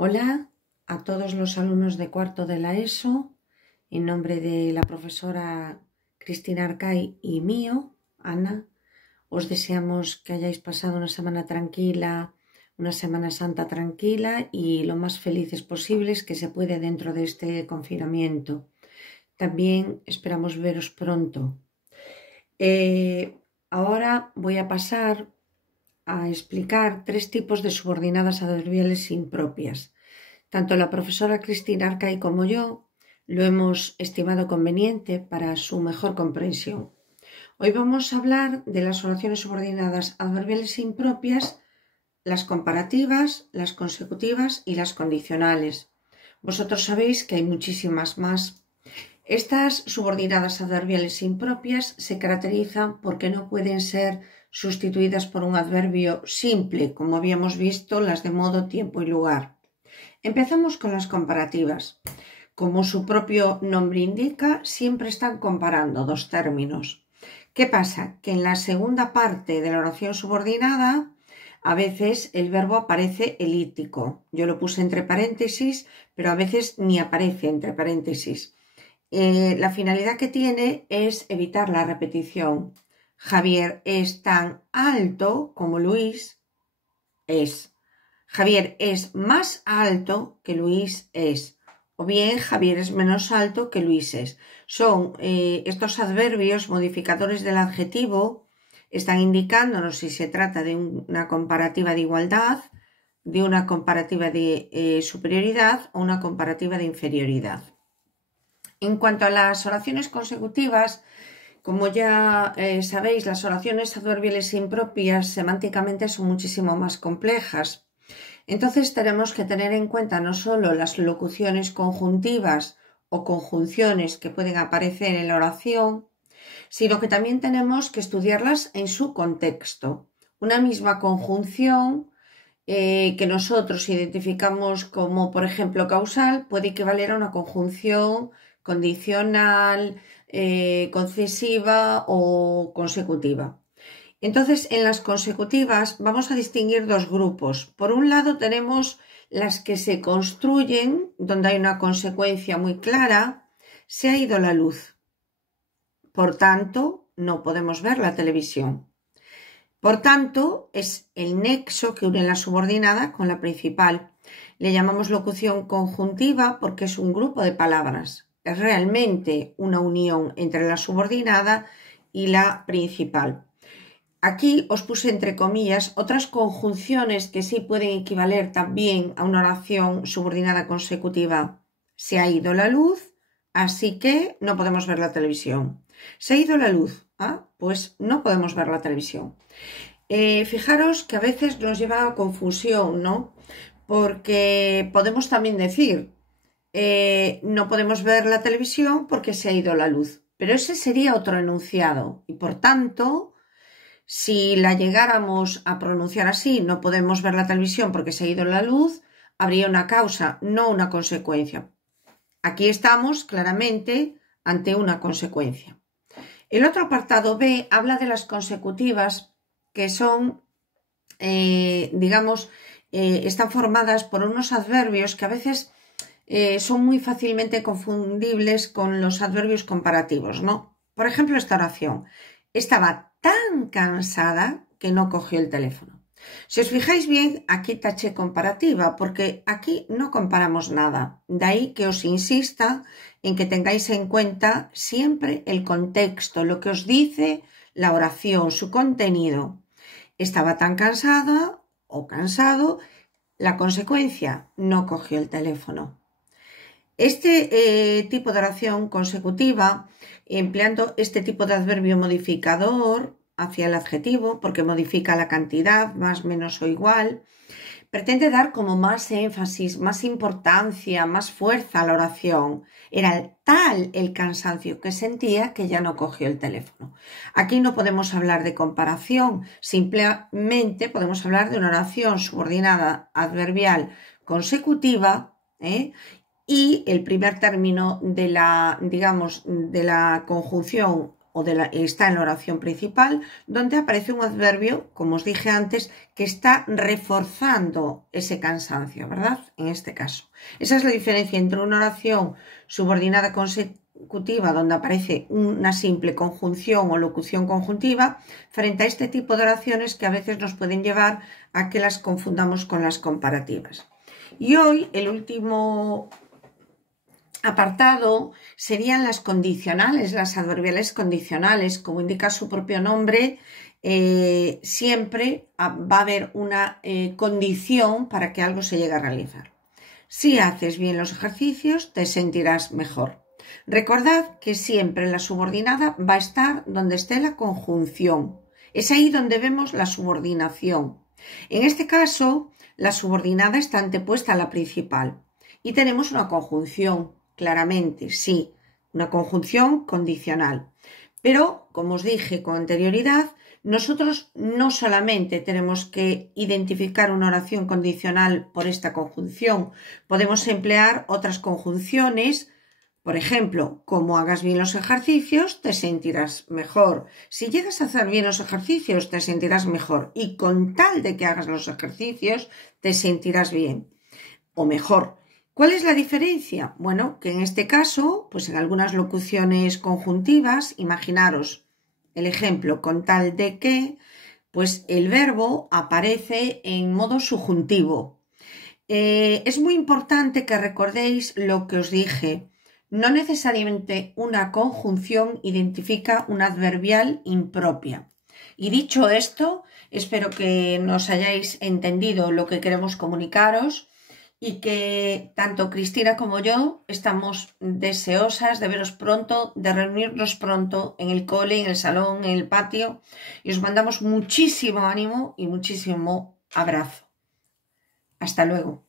Hola a todos los alumnos de cuarto de la ESO, en nombre de la profesora Cristina Arcay y mío, Ana, os deseamos que hayáis pasado una semana tranquila, una Semana Santa tranquila y lo más felices posibles que se puede dentro de este confinamiento. También esperamos veros pronto. Ahora voy a pasar a explicar 3 tipos de subordinadas adverbiales impropias. Tanto la profesora Cristina Arcay como yo lo hemos estimado conveniente para su mejor comprensión. Hoy vamos a hablar de las oraciones subordinadas adverbiales impropias, las comparativas, las consecutivas y las condicionales. Vosotros sabéis que hay muchísimas más. Estas subordinadas adverbiales impropias se caracterizan porque no pueden ser sustituidas por un adverbio simple, como habíamos visto las de modo, tiempo y lugar. Empezamos con las comparativas. Como su propio nombre indica, siempre están comparando dos términos. ¿Qué pasa? Que en la segunda parte de la oración subordinada, a veces el verbo aparece elíptico. Yo lo puse entre paréntesis, pero a veces ni aparece entre paréntesis. La finalidad que tiene es evitar la repetición. Javier es tan alto como Luis es. Javier es más alto que Luis es. O bien Javier es menos alto que Luis es. Son estos adverbios modificadores del adjetivo, están indicándonos si se trata de una comparativa de igualdad, de una comparativa de superioridad o una comparativa de inferioridad. En cuanto a las oraciones consecutivas, como ya sabéis, las oraciones adverbiales impropias semánticamente son muchísimo más complejas. Entonces tenemos que tener en cuenta no solo las locuciones conjuntivas o conjunciones que pueden aparecer en la oración, sino que también tenemos que estudiarlas en su contexto. Una misma conjunción que nosotros identificamos como, por ejemplo, causal, puede equivaler a una conjunción condicional, concesiva o consecutiva. Entonces, en las consecutivas vamos a distinguir dos grupos. Por un lado tenemos las que se construyen, donde hay una consecuencia muy clara. Se ha ido la luz. Por tanto, no podemos ver la televisión. Por tanto, es el nexo que une la subordinada con la principal. Le llamamos locución conjuntiva porque es un grupo de palabras. Es realmente una unión entre la subordinada y la principal. Aquí os puse entre comillas otras conjunciones que sí pueden equivaler también a una oración subordinada consecutiva. Se ha ido la luz, así que no podemos ver la televisión. Se ha ido la luz, pues no podemos ver la televisión. Fijaros que a veces nos lleva a confusión, ¿no? Porque podemos también decir, no podemos ver la televisión porque se ha ido la luz. Pero ese sería otro enunciado y por tanto, si la llegáramos a pronunciar así, no podemos ver la televisión porque se ha ido la luz, habría una causa, no una consecuencia. Aquí estamos claramente ante una consecuencia. El otro apartado B habla de las consecutivas que son, están formadas por unos adverbios que a veces son muy fácilmente confundibles con los adverbios comparativos, ¿no? Por ejemplo, esta oración. Estaba tan cansada que no cogió el teléfono. Si os fijáis bien, aquí taché comparativa porque aquí no comparamos nada. De ahí que os insista en que tengáis en cuenta siempre el contexto, lo que os dice la oración, su contenido. Estaba tan cansada o cansado, la consecuencia, no cogió el teléfono. Este tipo de oración consecutiva, empleando este tipo de adverbio modificador hacia el adjetivo, porque modifica la cantidad, más, menos o igual, pretende dar como más énfasis, más importancia, más fuerza a la oración. Era tal el cansancio que sentía que ya no cogió el teléfono. Aquí no podemos hablar de comparación, simplemente podemos hablar de una oración subordinada adverbial consecutiva, y el primer término de la conjunción está en la oración principal, donde aparece un adverbio, como os dije antes, que está reforzando ese cansancio, ¿verdad? En este caso. Esa es la diferencia entre una oración subordinada consecutiva, donde aparece una simple conjunción o locución conjuntiva, frente a este tipo de oraciones que a veces nos pueden llevar a que las confundamos con las comparativas. Y hoy el último apartado serían las condicionales, las adverbiales condicionales. Como indica su propio nombre, siempre va a haber una condición para que algo se llegue a realizar. Si haces bien los ejercicios, te sentirás mejor. Recordad que siempre la subordinada va a estar donde esté la conjunción. Es ahí donde vemos la subordinación. En este caso, la subordinada está antepuesta a la principal y tenemos una conjunción. Claramente, sí, una conjunción condicional. Pero, como os dije con anterioridad, nosotros no solamente tenemos que identificar una oración condicional por esta conjunción, podemos emplear otras conjunciones. Por ejemplo, como hagas bien los ejercicios, te sentirás mejor. Si llegas a hacer bien los ejercicios, te sentirás mejor. Y con tal de que hagas los ejercicios, te sentirás bien o mejor. ¿Cuál es la diferencia? Bueno, que en este caso, pues en algunas locuciones conjuntivas, imaginaros el ejemplo, con tal de que, pues el verbo aparece en modo subjuntivo. Es muy importante que recordéis lo que os dije. No necesariamente una conjunción identifica una adverbial impropia. Y dicho esto, espero que nos hayáis entendido lo que queremos comunicaros y que tanto Cristina como yo estamos deseosas de veros pronto, de reunirnos pronto en el cole, en el salón, en el patio, y os mandamos muchísimo ánimo y muchísimo abrazo. Hasta luego.